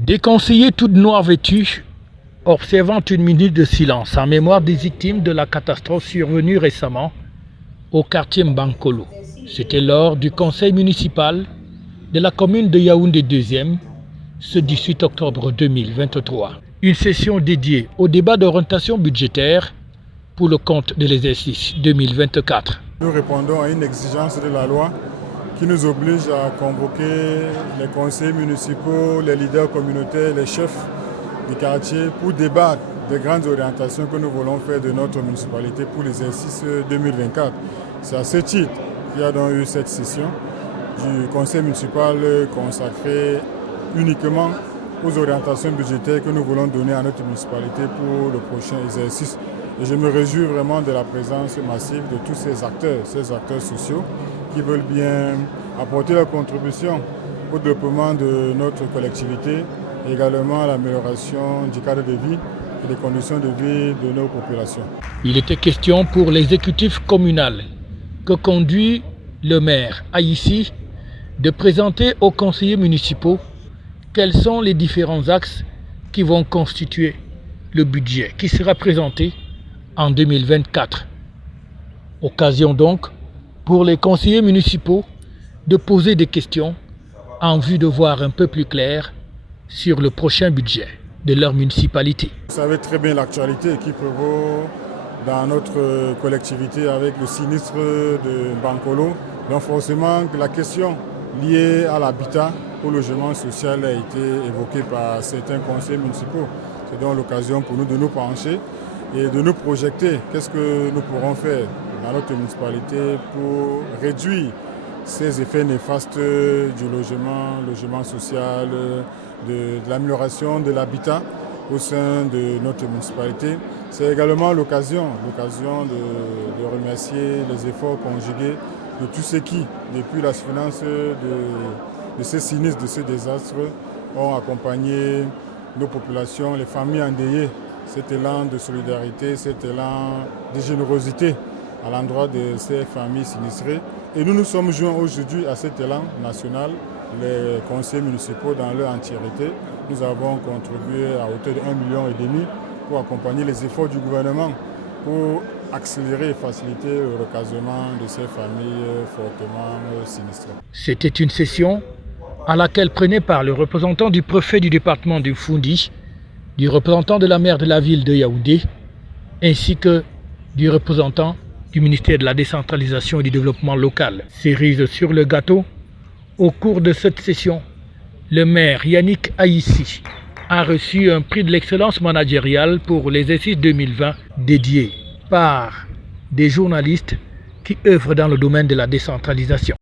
Des conseillers toutes noires vêtus observant une minute de silence en mémoire des victimes de la catastrophe survenue récemment au quartier Mbankolo. C'était lors du conseil municipal de la commune de Yaoundé 2e ce 18 octobre 2023. Une session dédiée au débat d'orientation budgétaire pour le compte de l'exercice 2024. Nous répondons à une exigence de la loi qui nous oblige à convoquer les conseillers municipaux, les leaders communautaires, les chefs du quartier pour débattre des grandes orientations que nous voulons faire de notre municipalité pour l'exercice 2024. C'est à ce titre qu'il y a donc eu cette session du conseil municipal consacrée uniquement aux orientations budgétaires que nous voulons donner à notre municipalité pour le prochain exercice. Et je me réjouis vraiment de la présence massive de tous ces acteurs sociaux qui veulent bien apporter leur contribution au développement de notre collectivité et également à l'amélioration du cadre de vie et des conditions de vie de nos populations. Il était question pour l'exécutif communal que conduit le maire Aïssi de présenter aux conseillers municipaux quels sont les différents axes qui vont constituer le budget qui sera présenté en 2024. Occasion donc pour les conseillers municipaux de poser des questions en vue de voir un peu plus clair sur le prochain budget de leur municipalité. Vous savez très bien l'actualité qui prévaut dans notre collectivité avec le sinistre de Mbankolo. Donc forcément la question liée à l'habitat, au logement social a été évoquée par certains conseillers municipaux. C'est donc l'occasion pour nous de nous pencher et de nous projeter. Qu'est-ce que nous pourrons faire dans notre municipalité pour réduire ces effets néfastes du logement social, de l'amélioration de l'habitat au sein de notre municipalité. C'est également l'occasion de remercier les efforts conjugués de tous ceux qui, depuis la survenance de ces sinistres, de ces désastres, ont accompagné nos populations, les familles endeuillées. Cet élan de solidarité, cet élan de générosité à l'endroit de ces familles sinistrées. Et nous nous sommes joints aujourd'hui à cet élan national, les conseillers municipaux dans leur entièreté. Nous avons contribué à hauteur de 1,5 million pour accompagner les efforts du gouvernement pour accélérer et faciliter le recasement de ces familles fortement sinistrées. C'était une session à laquelle prenait part le représentant du préfet du département de Foundi, du représentant de la maire de la ville de Yaoundé, ainsi que du représentant du ministère de la décentralisation et du développement local. Cerise sur le gâteau, au cours de cette session, le maire Yannick Aïssi a reçu un prix de l'excellence managériale pour l'exercice 2020 dédié par des journalistes qui œuvrent dans le domaine de la décentralisation.